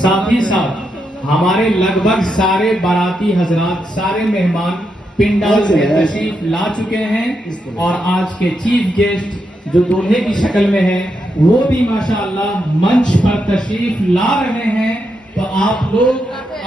साथ ही साथ हमारे लगभग सारे बाराती हजरात, सारे मेहमान पिंडाल से तशरीफ ला चुके हैं और आज के चीफ गेस्ट जो दूल्हे की शक्ल में है वो भी माशाअल्लाह मंच पर तशरीफ ला रहे हैं। तो आप लोग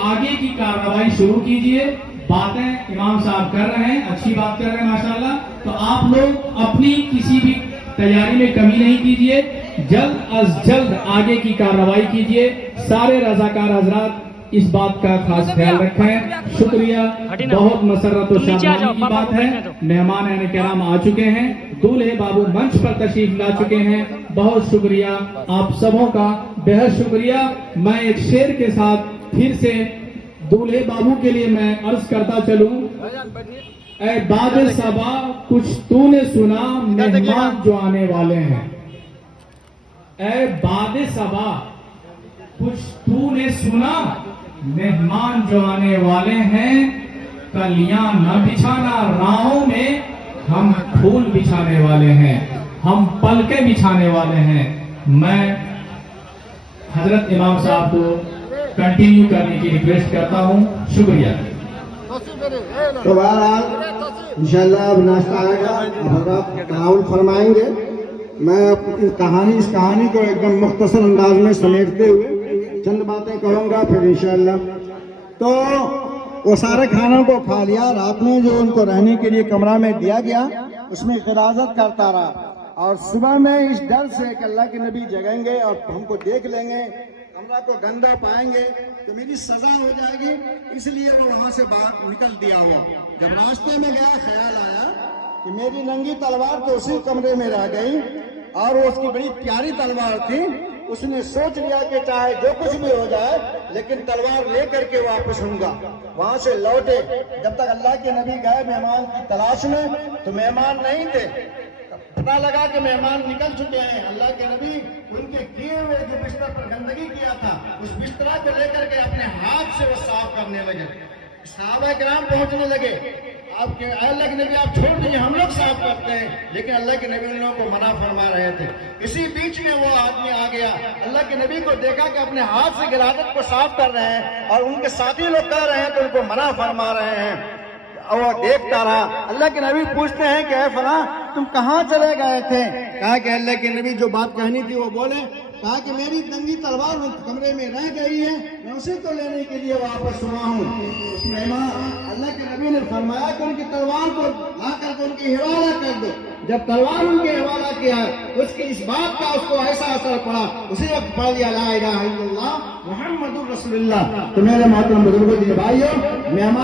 आगे की कार्रवाई शुरू कीजिए। बातें इमाम साहब कर रहे हैं, अच्छी बात कर रहे हैं माशाअल्लाह। तो आप लोग अपनी किसी भी तैयारी में कमी नहीं कीजिए, जल्द अज जल्द आगे की कार्रवाई कीजिए। सारे रजाकार हजरात इस बात का खास ख्याल रखें। शुक्रिया, बहुत मसरत और शाबाशी की बात है। मेहमान आने किराम आ चुके हैं, दूल्हे बाबू मंच पर तशरीफ ला चुके हैं। बहुत शुक्रिया आप सबों का, बेहद शुक्रिया। मैं एक शेर के साथ फिर से दूल्हे बाबू के लिए मैं अर्ज करता चलूं। ऐ बाद सबा कुछ तूने सुना, मेहमान जो आने वाले हैं। ऐ बाद सबा कुछ तूने सुना, मेहमान जो आने वाले हैं। कलियां न बिछाना राहों में, हम फूल बिछाने वाले हैं, हम पलके बिछाने वाले हैं। मैं हजरत इमाम साहब को कंटिन्यू करने की रिक्वेस्ट करता हूं। शुक्रिया। तो बहरहाल इंशाअल्लाह अब नाश्ता आएगा, अब आप तनाउल फरमाएंगे। मैं इस कहानी को एकदम मुख्तसर अंदाज में समेटते हुए चंद बातें कहूँगा, फिर इंशाअल्लाह। तो वो सारे खानों को खा लिया, रात में जो उनको रहने के लिए कमरा में दिया गया उसमें इरादत करता रहा, और सुबह में इस डर से कि अल्लाह के नबी जगेंगे और हमको देख लेंगे, कमरा को गंदा पाएंगे तो मेरी सजा हो जाएगी, इसलिए वो वहां से बाहर निकल दिया हुआ। जब रास्ते में गया ख्याल आया कि मेरी नंगी तलवार तो उसी कमरे में रह गई, और वो उसकी बड़ी प्यारी तलवार थी। उसने सोच लिया कि चाहे जो कुछ भी हो जाए लेकिन तलवार लेकर के वापस आऊंगा। वहां से लौटे, जब तक अल्लाह के नबी गए मेहमान की तलाश में तो मेहमान नहीं थे। पता लगा कि मेहमान निकल चुके हैं। अल्लाह के नबी उनके किए हुए जो बिस्तर पर गंदगी किया था उस बिस्तरा को लेकर के अपने हाथ से वो साफ करने लगे। सहाबा किराम पहुंचने लगे, आपके अल्लाह के नबी आप छोड़ दीजिए, हम लोग साफ करते हैं। लेकिन अल्लाह के नबी उन लोगों को मना फरमा रहे थे। इसी बीच में वो आदमी आ गया, अल्लाह के नबी को देखा कि अपने हाथ से गिरादत को साफ कर रहे हैं और उनके साथी लोग कर रहे हैं तो उनको मना फरमा रहे हैं। और वो देखता रहा। अल्लाह के नबी पूछते हैं कि फला तुम कहाँ चले गए थे? कहा कि अल्लाह के नबी जो बात कहनी थी वो बोले। कहा कि मेरी नंगी तलवार कमरे में रह गई है, मैं उसे तो लेने के लिए वापस हुआ हूँ। अल्लाह के नबी ने फरमाया कि उनकी तलवार को ला करके उनकी हवाला कर दो। जब तलवार उनके हवाला किया उसकी इस बात का उसको ऐसा असर पड़ा, उसी वक्त पढ़ लिया ला इलाहा इल्लल्लाह मुहम्मदुर रसूलुल्लाह। तो मेरे मोहतरम बुजुर्गों, भाइयों, मेहमान